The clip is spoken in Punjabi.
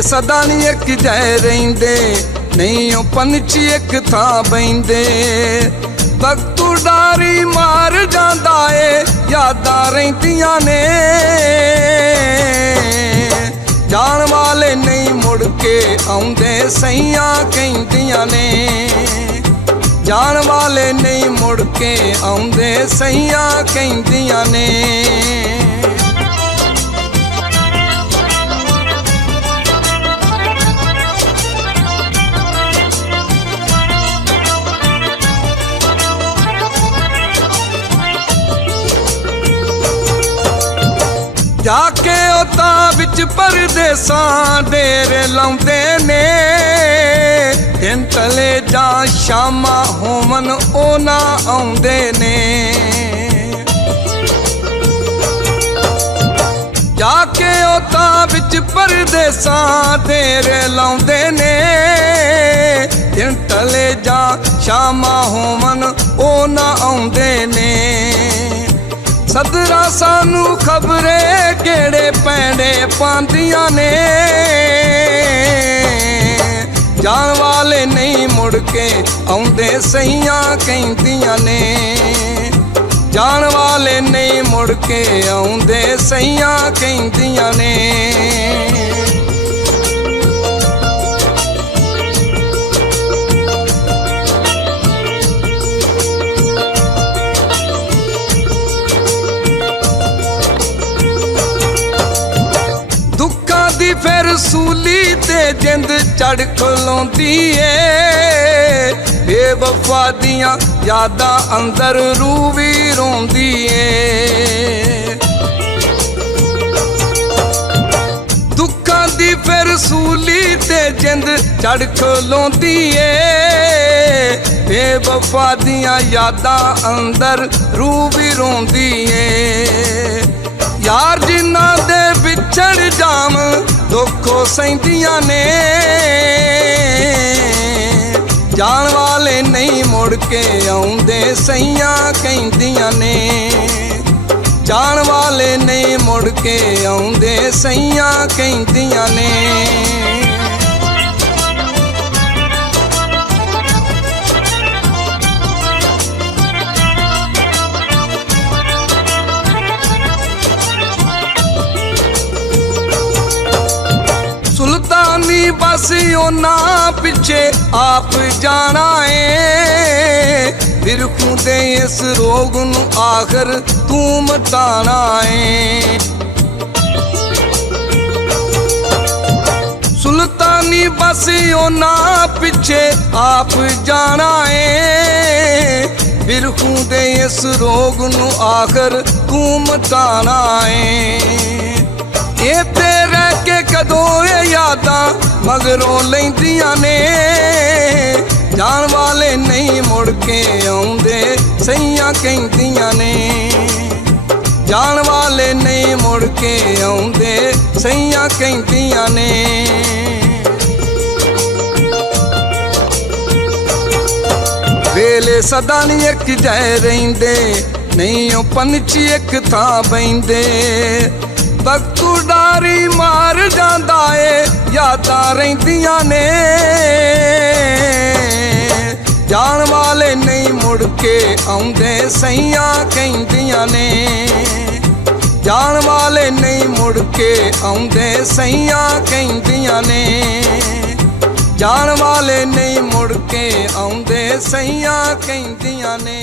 ਵੇਲੇ ਸਦਾ ਨਹੀਂ ਇੱਕ ਜੈ ਰਹਿੰਦੇ, ਨਹੀਂ ਉਹ ਪੰਛੀ ਇੱਕ ਥਾਂ ਬਹਿੰਦੇ। ਵਕਤ ਉਡਾਰੀ ਮਾਰ ਜਾਂਦਾ ਏ, ਯਾਦਾਂ ਰਹਿੰਦੀਆਂ ਨੇ। ਜਾਣ ਵਾਲੇ ਨਹੀਂ ਮੁੜ ਕੇ ਆਉਂਦੇ, ਸਈਆਂ ਕਹਿੰਦੀਆਂ ਨੇ। ਜਾਣ ਵਾਲੇ ਨਹੀਂ ਮੁੜ ਕੇ ਆਉਂਦੇ, ਸਈਆਂ ਕਹਿੰਦੀਆਂ ਨੇ। ਜਾ ਕੇ ਉਹ ਤਾਂ ਵਿੱਚ ਪਰਦੇਸਾਂ ਡੇਰੇ ਲਾਉਂਦੇ ਨੇ। ਦਿਨ ਢਲੇ ਜਾਂ ਸ਼ਾਮਾਂ ਹੋਵਨ ਉਹ ਨਾ ਆਉਂਦੇ ਨੇ। ਜਾ ਕੇ ਉਹ ਤਾਂ ਵਿੱਚ ਪਰਦੇਸਾਂ ਡੇਰੇ ਲਾਉਂਦੇ ਨੇ। ਦਿਨ ਢਲੇ ਜਾਂ ਸ਼ਾਮਾਂ ਹੋਵਨ ਉਹ ਨਾ ਆਉਂਦੇ ਨੇ। ਸਦਰਾਂ ਸਾਨੂੰ ਖਬਰੇ ਕਿਹੜੇ ਪੈਂਡੇ ਪਾਉਂਦੀਆਂ ਨੇ। ਜਾਣ ਵਾਲੇ ਨਹੀਂ ਮੁੜ ਕੇ ਆਉਂਦੇ, ਸਈਆਂ ਕਹਿੰਦੀਆਂ ਨੇ। ਜਾਣ ਵਾਲੇ ਨਹੀਂ ਮੁੜ ਕੇ ਆਉਂਦੇ, ਸਈਆਂ ਕਹਿੰਦੀਆਂ ਨੇ। ਫਿਰ ਸੂਲੀ ਤੇ ਜਿੰਦ ਚੜ ਖਲੋਂਦੀ ਏ। ਬੇਵਫਾ ਦੀਆਂ ਯਾਦਾਂ ਅੰਦਰ ਰੂਹ ਵੀ ਰੋਂਦੀ ਏ। ਦੁੱਖਾਂ ਦੀ ਫਿਰ ਸੂਲੀ ਤੇ ਜਿੰਦ ਚੜ ਖਲੋਂਦੀ ਏ। ਬੇਵਫਾ ਦੀਆਂ ਯਾਦਾਂ ਅੰਦਰ ਰੂਹ ਵੀ ਰੋਂਦੀ ਏ। ਯਾਰ ਜਿਨ੍ਹਾਂ ਦੇ ਵਿਛੜ ਜਾਮ ਦੁੱਖੋਂ ਸਹਿੰਦੀਆਂ ਨੇ। ਜਾਣ ਵਾਲੇ ਨਹੀਂ ਮੁੜ ਕੇ ਆਉਂਦੇ, ਸਈਆਂ ਕਹਿੰਦੀਆਂ ਨੇ। ਜਾਣ ਵਾਲੇ ਨਹੀਂ ਮੁੜ ਕੇ ਆਉਂਦੇ, ਸਈਆਂ ਕਹਿੰਦੀਆਂ ਨੇ। ਸੁਲਤਾਨੀ ਬਸ ਉਹਨਾਂ ਪਿੱਛੇ ਆਪ ਜਾਣਾ ਏ। ਬਿਰਖੂ ਦੇ ਇਸ ਰੋਗ ਨੂੰ ਆਖਰ ਤੂੰ ਮਟਾਣਾ ਏ। ਸੁਲਤਾਨੀ ਬਸ ਉਹਨਾਂ ਪਿੱਛੇ ਆਪ ਜਾਣਾ ਏ। ਬਿਰਖੂ ਦੇ ਇਸ ਰੋਗ ਨੂੰ ਆਖਰ ਤੂੰ ਮਟਾਣਾ ਏ। ਇਹ ਤੇ ਰਹਿ ਕੇ ਕਦੋਂ ਇਹ ਯਾਦਾਂ ਮਗਰੋਂ ਲੈਂਦੀਆਂ ਨੇ। ਜਾਣ ਵਾਲੇ ਨਹੀਂ ਮੁੜ ਕੇ ਆਉਂਦੇ, ਸਈਆਂ ਕਹਿੰਦੀਆਂ ਨੇ। ਜਾਣ ਵਾਲੇ ਨਹੀਂ ਮੁੜ ਕੇ ਆਉਂਦੇ, ਸਈਆਂ ਕਹਿੰਦੀਆਂ ਨੇ। ਵੇਲੇ ਸਦਾ ਨਹੀਂ ਇੱਕ ਜੈ ਰਹਿੰਦੇ, ਨਹੀਂ ਉਹ ਪੰਛੀ ਇੱਕ ਥਾਂ ਬਹਿੰਦੇ। ਵਕਤ ਉਡਾਰੀ ਮਾਰ ਜਾਂਦਾ ਏ, ਯਾਦਾਂ ਰਹਿੰਦੀਆਂ ਨੇ। ਜਾਣ ਵਾਲੇ ਨਹੀਂ ਮੁੜ ਕੇ ਆਉਂਦੇ, ਸਈਆਂ ਕਹਿੰਦੀਆਂ ਨੇ। ਜਾਣ ਵਾਲੇ ਨਹੀਂ ਮੁੜ ਕੇ ਆਉਂਦੇ, ਸਈਆਂ ਕਹਿੰਦੀਆਂ ਨੇ। ਜਾਣ ਵਾਲੇ ਨਹੀਂ ਮੁੜ ਕੇ ਆਉਂਦੇ, ਸਈਆਂ ਕਹਿੰਦੀਆਂ ਨੇ।